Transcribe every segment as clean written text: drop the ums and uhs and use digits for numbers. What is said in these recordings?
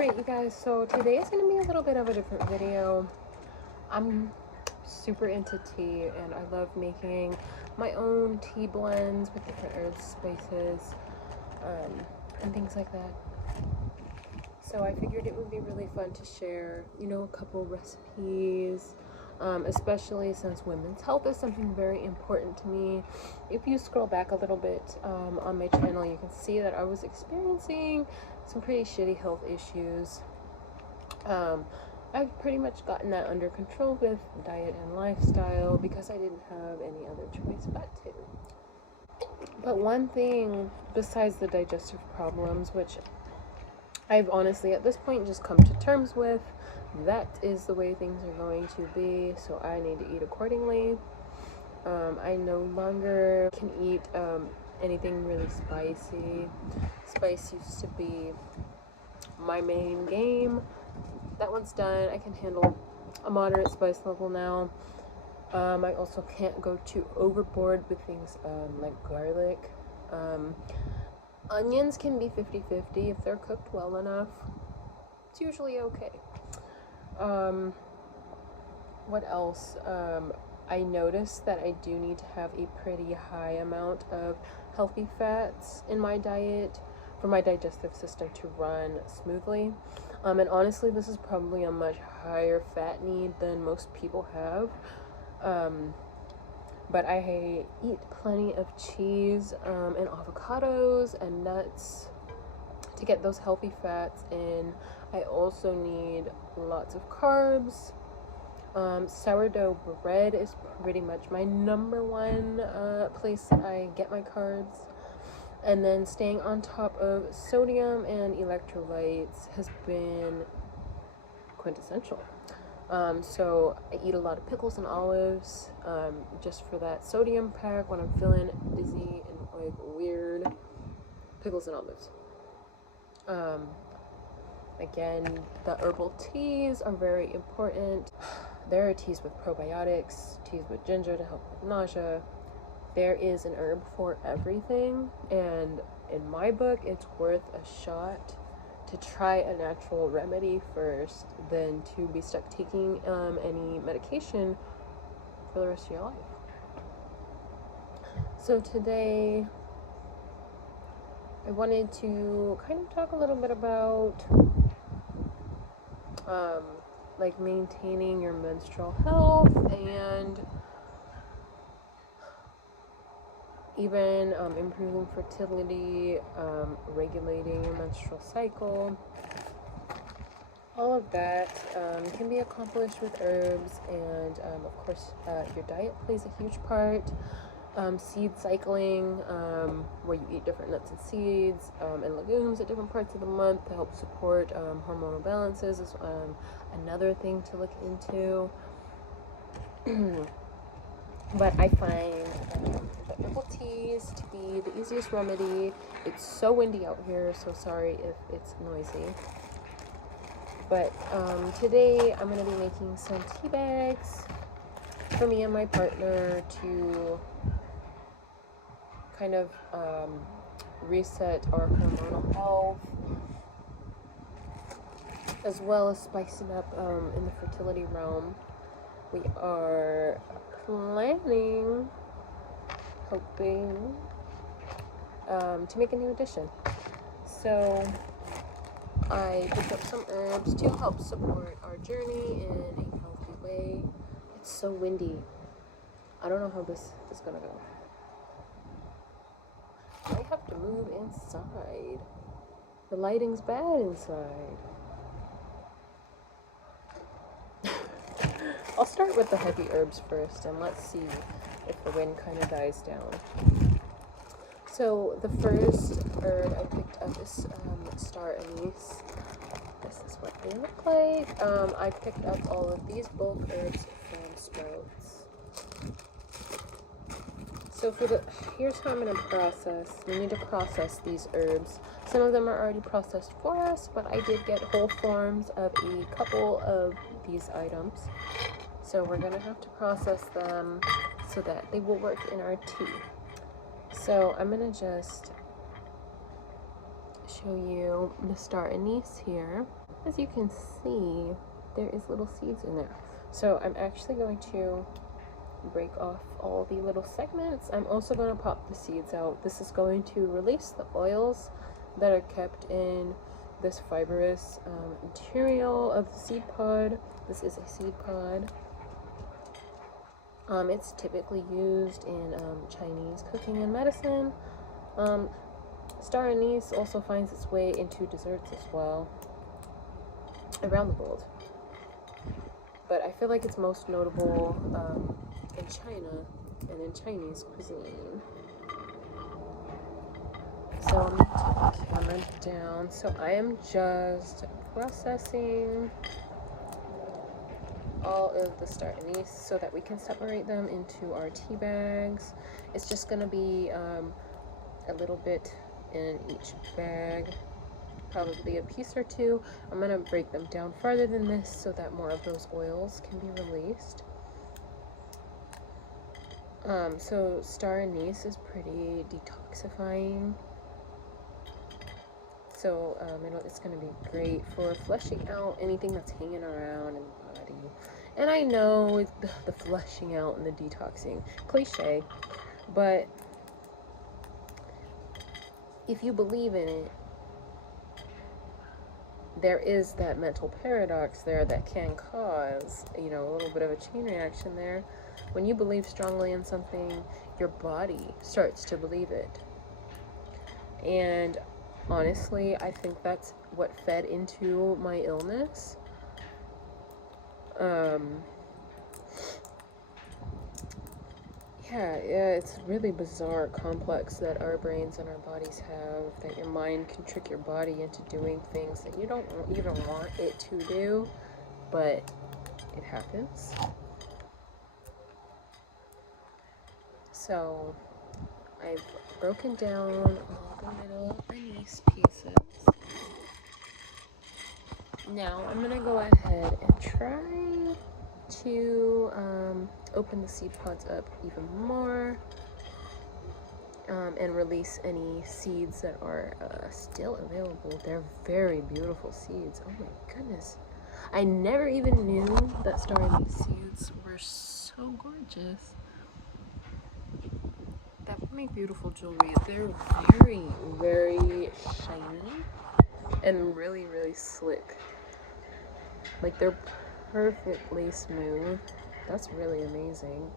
Alright, you guys, so today is going to be a little bit of a different video. I'm super into tea and I love making my own tea blends with different herbs, spices, and things like that. So I figured it would be really fun to share, a couple recipes, especially since women's health is something very important to me. If you scroll back a little bit on my channel, you can see that I was experiencing some pretty shitty health issues. I've pretty much gotten that under control with diet and lifestyle because I didn't have any other choice but to. But one thing besides the digestive problems, which I've honestly at this point just come to terms with, that is the way things are going to be, so I need to eat accordingly. I no longer can eat anything really spicy. Spice used to be my main game. That one's done. I can handle a moderate spice level now. I also can't go too overboard with things like garlic. Onions can be 50-50 if they're cooked well enough. It's usually okay. What else? I noticed that I do need to have a pretty high amount of healthy fats in my diet for my digestive system to run smoothly. And honestly, this is probably a much higher fat need than most people have. But I eat plenty of cheese and avocados and nuts to get those healthy fats in. I also need lots of carbs. Sourdough bread is pretty much my number one place that I get my carbs. And then staying on top of sodium and electrolytes has been quintessential. So I eat a lot of pickles and olives just for that sodium pack when I'm feeling dizzy and like weird. Pickles and olives. Again, the herbal teas are very important. There are teas with probiotics, teas with ginger to help with nausea. There is an herb for everything, and in my book, it's worth a shot to try a natural remedy first than to be stuck taking any medication for the rest of your life. So today, I wanted to kind of talk a little bit about like maintaining your menstrual health and even improving fertility, regulating your menstrual cycle. All of that can be accomplished with herbs, and of course your diet plays a huge part. Seed cycling, where you eat different nuts and seeds and legumes at different parts of the month to help support hormonal balances is another thing to look into. But I find the herbal teas to be the easiest remedy. It's so windy out here, so sorry if it's noisy. But today I'm going to be making some tea bags for me and my partner to kind of reset our hormonal health, as well as spicing up in the fertility realm. We are planning, hoping to make a new addition. So I picked up some herbs to help support our journey in a healthy way. It's so windy. I don't know how this is gonna go. I have to move inside. The lighting's bad inside. I'll start with the heavy herbs first, and let's see if the wind kind of dies down. So the first herb I picked up is star anise. This is what they look like. I picked up all of these bulk herbs from Sprouts. So here's how I'm going to process. We need to process these herbs. Some of them are already processed for us, but I did get whole forms of a couple of these items. So we're going to have to process them so that they will work in our tea. So I'm going to just show you the star anise here. as you can see, there is little seeds in there. So I'm actually going to break off all the little segments. I'm also going to pop the seeds out. This is going to release the oils that are kept in this fibrous material of the seed pod. This is a seed pod. It's typically used in Chinese cooking and medicine. Star anise also finds its way into desserts as well around the world. But I feel like it's most notable in China and in Chinese cuisine. So I'm going to take the camera down. So I am just processing all of the star anise so that we can separate them into our tea bags. It's just going to be a little bit in each bag, probably a piece or two. I'm going to break them down farther than this so that more of those oils can be released. So star anise is pretty detoxifying. So it's going to be great for flushing out anything that's hanging around in the body. And I know the flushing out and the detoxing, cliche, but if you believe in it, there is that mental paradox there that can cause, a little bit of a chain reaction there. When you believe strongly in something, your body starts to believe it. And honestly, I think that's what fed into my illness. Yeah, it's really bizarre, complex that our brains and our bodies have, that your mind can trick your body into doing things that you don't even want it to do, but it happens. So I've broken down all the little anise pieces. Now I'm gonna go ahead and try to open the seed pods up even more and release any seeds that are still available. They're very beautiful seeds. Oh my goodness. I never even knew that star anise seeds were so gorgeous. That would make beautiful jewelry. They're very, very shiny and really, really slick. Like, they're perfectly smooth. That's really amazing.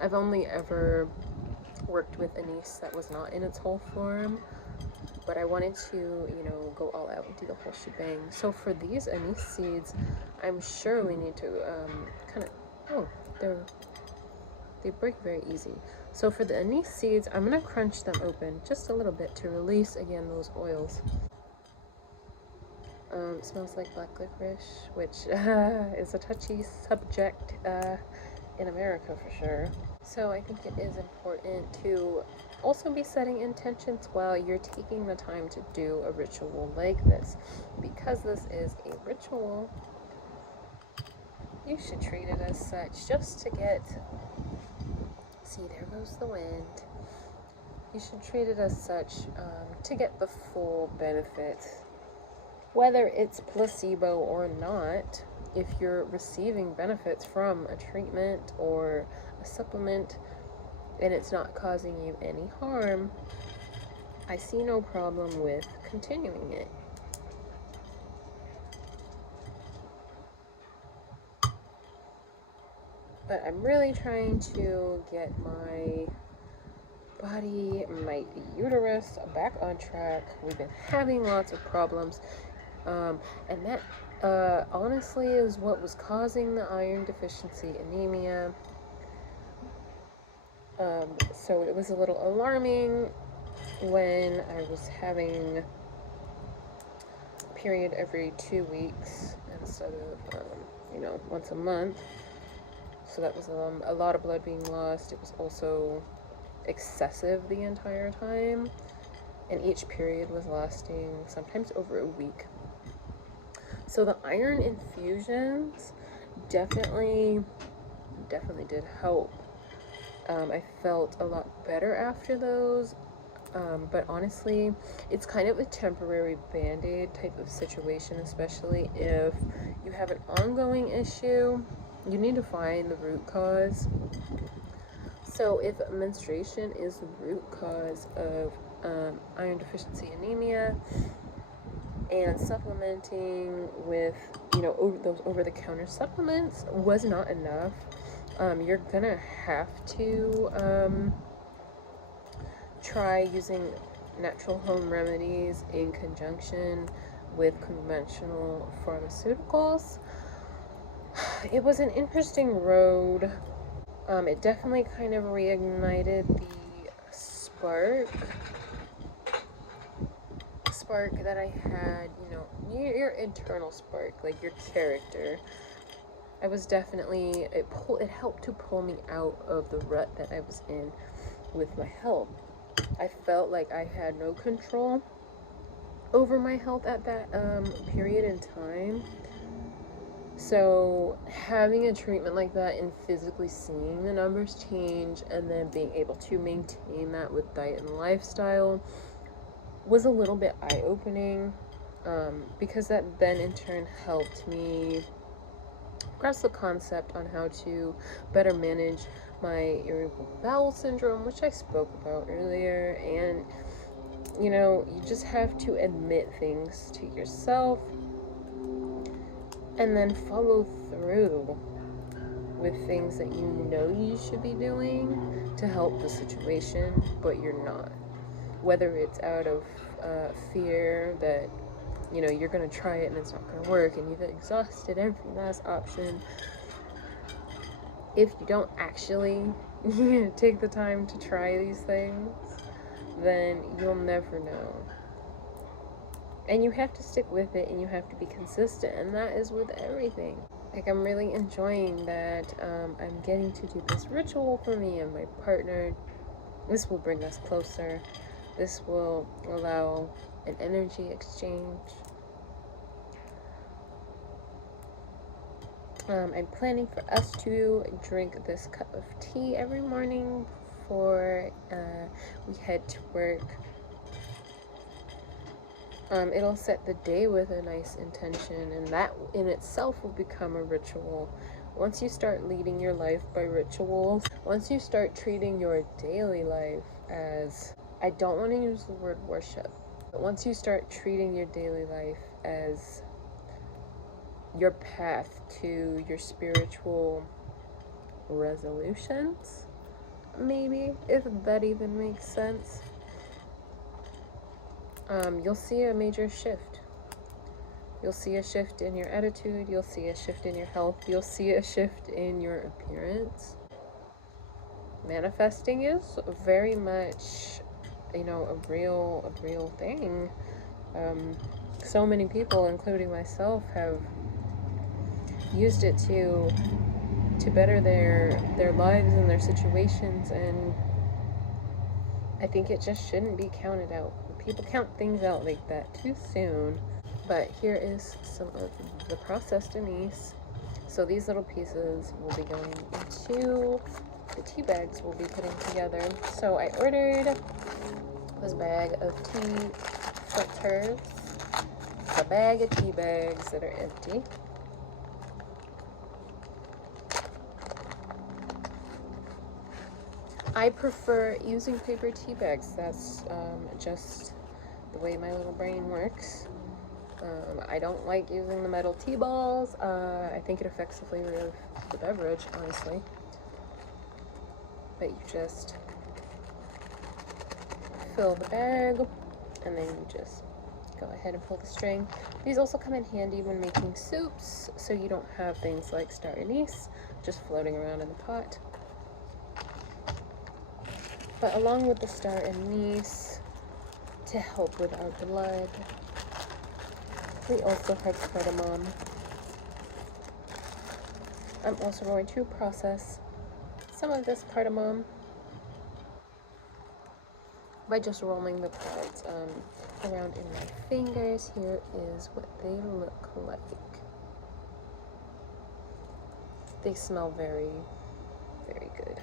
I've only ever worked with anise that was not in its whole form, but I wanted to, go all out and do the whole shebang. So for these anise seeds, I'm sure we need to they break very easy. So for the anise seeds, I'm gonna crunch them open just a little bit to release, again, those oils. It smells like black licorice, which is a touchy subject in America for sure. So I think it is important to also be setting intentions while you're taking the time to do a ritual like this. Because this is a ritual, you should treat it as such, just to get... See, there goes the wind. You should treat it as such to get the full benefit. Whether it's placebo or not, if you're receiving benefits from a treatment or a supplement and it's not causing you any harm, I see no problem with continuing it. But I'm really trying to get my body, my uterus back on track. We've been having lots of problems. And that honestly is what was causing the iron deficiency anemia. So it was a little alarming when I was having a period every 2 weeks instead of, once a month. So that was a lot of blood being lost. It was also excessive the entire time. And each period was lasting sometimes over a week. So the iron infusions definitely did help. I felt a lot better after those. But honestly, it's kind of a temporary band-aid type of situation, especially if you have an ongoing issue. You need to find the root cause. So if menstruation is the root cause of iron deficiency anemia, and supplementing with, those over-the-counter supplements was not enough, you're gonna have to try using natural home remedies in conjunction with conventional pharmaceuticals. It was an interesting road. It definitely kind of reignited the spark that I had, your internal spark, like your character. I was definitely, it helped to pull me out of the rut that I was in with my health. I felt like I had no control over my health at that period in time. So having a treatment like that and physically seeing the numbers change and then being able to maintain that with diet and lifestyle was a little bit eye-opening, because that then in turn helped me grasp the concept on how to better manage my irritable bowel syndrome, which I spoke about earlier. And you just have to admit things to yourself and then follow through with things that you should be doing to help the situation, but you're not. Whether it's out of fear that you're gonna try it and it's not gonna work and you've exhausted every last option. If you don't actually take the time to try these things, then you'll never know. And you have to stick with it, and you have to be consistent, and that is with everything. Like, I'm really enjoying that I'm getting to do this ritual for me and my partner. This will bring us closer. This will allow an energy exchange. I'm planning for us to drink this cup of tea every morning before we head to work. It'll set the day with a nice intention, and that in itself will become a ritual. Once you start leading your life by rituals, once you start treating your daily life as, I don't want to use the word worship, but once you start treating your daily life as your path to your spiritual resolutions, maybe, if that even makes sense, you'll see a major shift. You'll see a shift in your attitude, you'll see a shift in your health, you'll see a shift in your appearance. Manifesting is very much, a real thing. So many people, including myself, have used it to better their lives and their situations, and I think it just shouldn't be counted out. People count things out like that too soon. But here is some of the processed anise. So these little pieces will be going into the tea bags we'll be putting together. So I ordered this bag of tea filters, a bag of tea bags that are empty. I prefer using paper tea bags. That's just the way my little brain works. I don't like using the metal tea balls. I think it affects the flavor of the beverage, honestly. But you just fill the bag, and then you just go ahead and pull the string. These also come in handy when making soups, so you don't have things like star anise just floating around in the pot. But along with the star anise, to help with our blood, we also have cardamom. I'm also going to process some of this cardamom by just rolling the pods around in my fingers. Here is what they look like. They smell very, very good.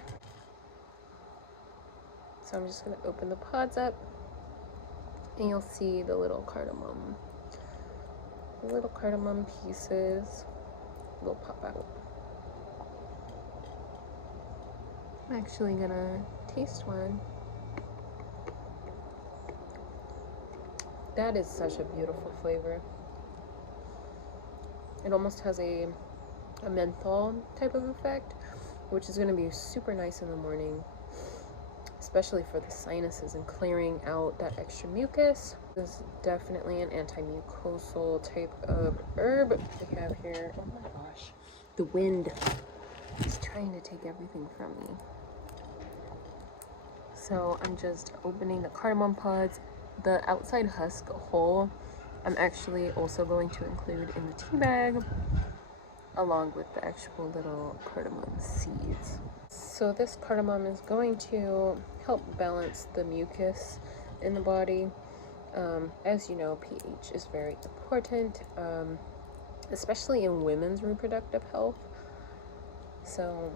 So I'm just going to open the pods up and you'll see the little cardamom. The little cardamom pieces will pop out. I'm actually gonna taste one. That is such a beautiful flavor. It almost has a menthol type of effect, which is gonna be super nice in the morning, especially for the sinuses and clearing out that extra mucus. This is definitely an anti-mucosal type of herb we have here. Oh my gosh, the wind is trying to take everything from me. So I'm just opening the cardamom pods. The outside husk whole, I'm actually also going to include in the tea bag, along with the actual little cardamom seeds. So this cardamom is going to help balance the mucus in the body. As you know, pH is very important, especially in women's reproductive health. So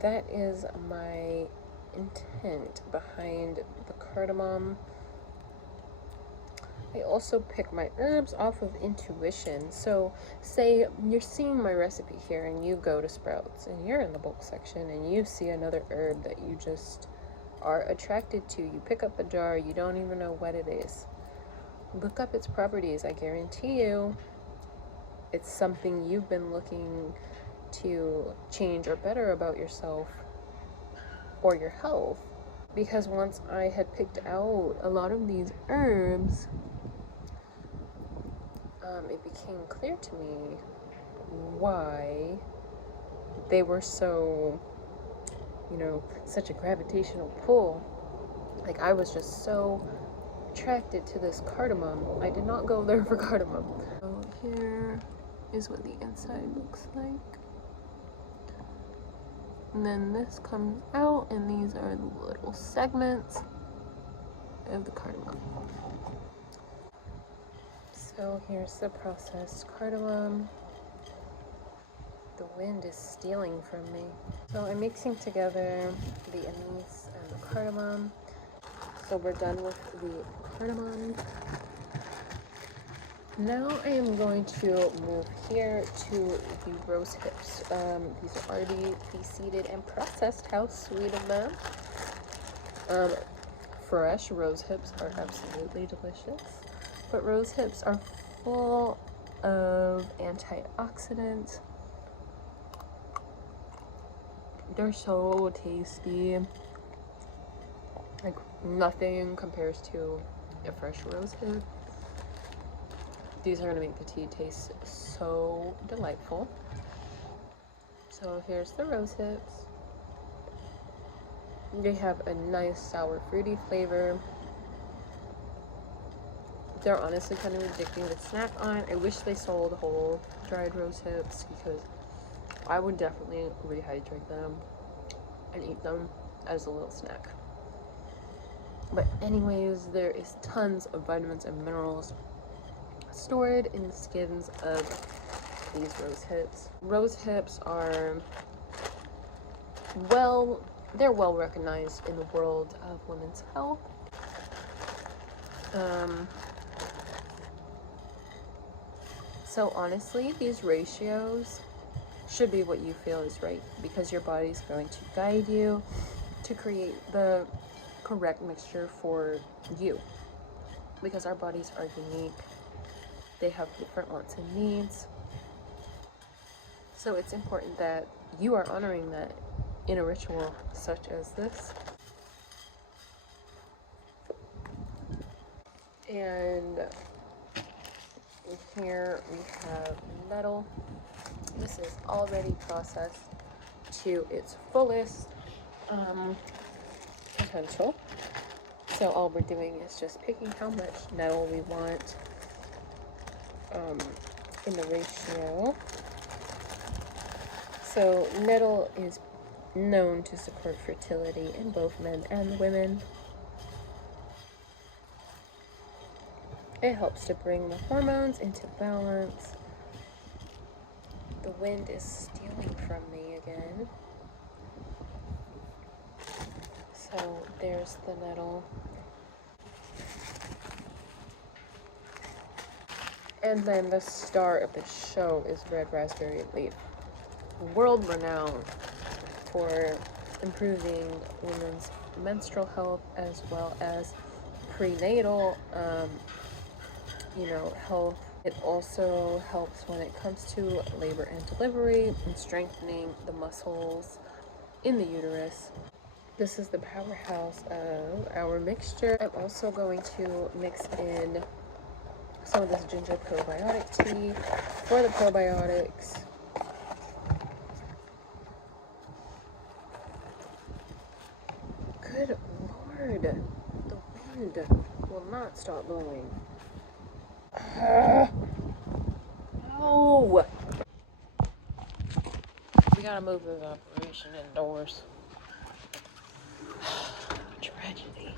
that is my intent behind the cardamom. I also pick my herbs off of intuition. So say you're seeing my recipe here and you go to Sprouts and you're in the bulk section and you see another herb that you just are attracted to. You pick up a jar, you don't even know what it is. Look up its properties. I guarantee you it's something you've been looking to change or better about yourself or your health. Because once I had picked out a lot of these herbs, it became clear to me why they were so, such a gravitational pull. Like, I was just so attracted to this cardamom. I did not go there for cardamom. So here is what the inside looks like. And then this comes out, and these are the little segments of the cardamom. So here's the processed cardamom. The wind is stealing from me. So I'm mixing together the anise and the cardamom. So we're done with the cardamom. Now I am going to move here to the rose hips. These are already de-seeded and processed. How sweet of them. Fresh rose hips are absolutely delicious. But rose hips are full of antioxidants. They're so tasty. Like, nothing compares to a fresh rose hip. These are going to make the tea taste so delightful. So here's the rose hips. They have a nice sour fruity flavor. They're honestly kind of addicting to snack on. I wish they sold whole dried rose hips because I would definitely rehydrate them and eat them as a little snack. But anyways, there is tons of vitamins and minerals stored in the skins of these rose hips. Rose hips are they're well recognized in the world of women's health. So honestly, these ratios should be what you feel is right, because your body's going to guide you to create the correct mixture for you, because our bodies are unique. They have different wants and needs. So it's important that you are honoring that in a ritual such as this. And here we have nettle. This is already processed to its fullest potential. So all we're doing is just picking how much nettle we want in the ratio. So nettle is known to support fertility in both men and women. It helps to bring the hormones into balance. The wind is stealing from me again. So there's the nettle. And then the star of the show is red raspberry leaf, world renowned for improving women's menstrual health as well as prenatal, health. It also helps when it comes to labor and delivery and strengthening the muscles in the uterus. This is the powerhouse of our mixture. I'm also going to mix in some of this ginger probiotic tea for the probiotics. Good Lord, the wind will not stop blowing. No! We gotta move this operation indoors. Tragedy.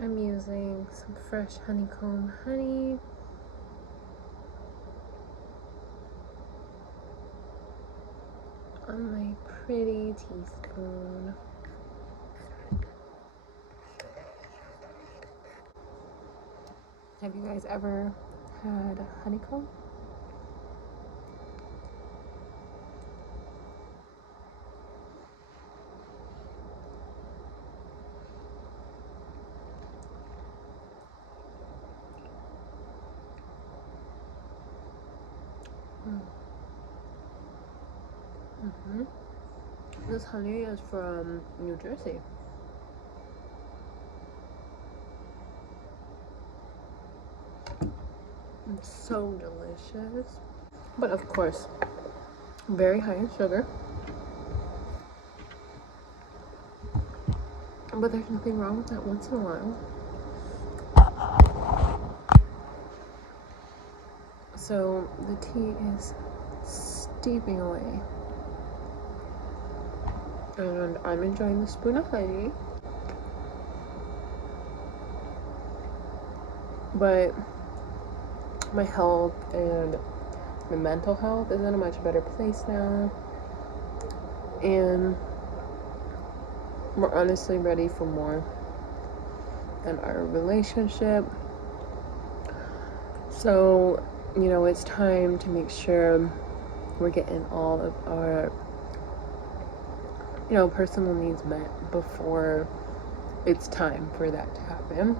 I'm using some fresh honeycomb honey. On my pretty teaspoon. Have you guys ever had honeycomb? This honey is from New Jersey. It's so delicious. But of course, very high in sugar. But there's nothing wrong with that once in a while. So the tea is steeping away. And I'm enjoying the spoon of honey. But my health and my mental health is in a much better place now. And we're honestly ready for more in our relationship. So, it's time to make sure we're getting all of our personal needs met before it's time for that to happen.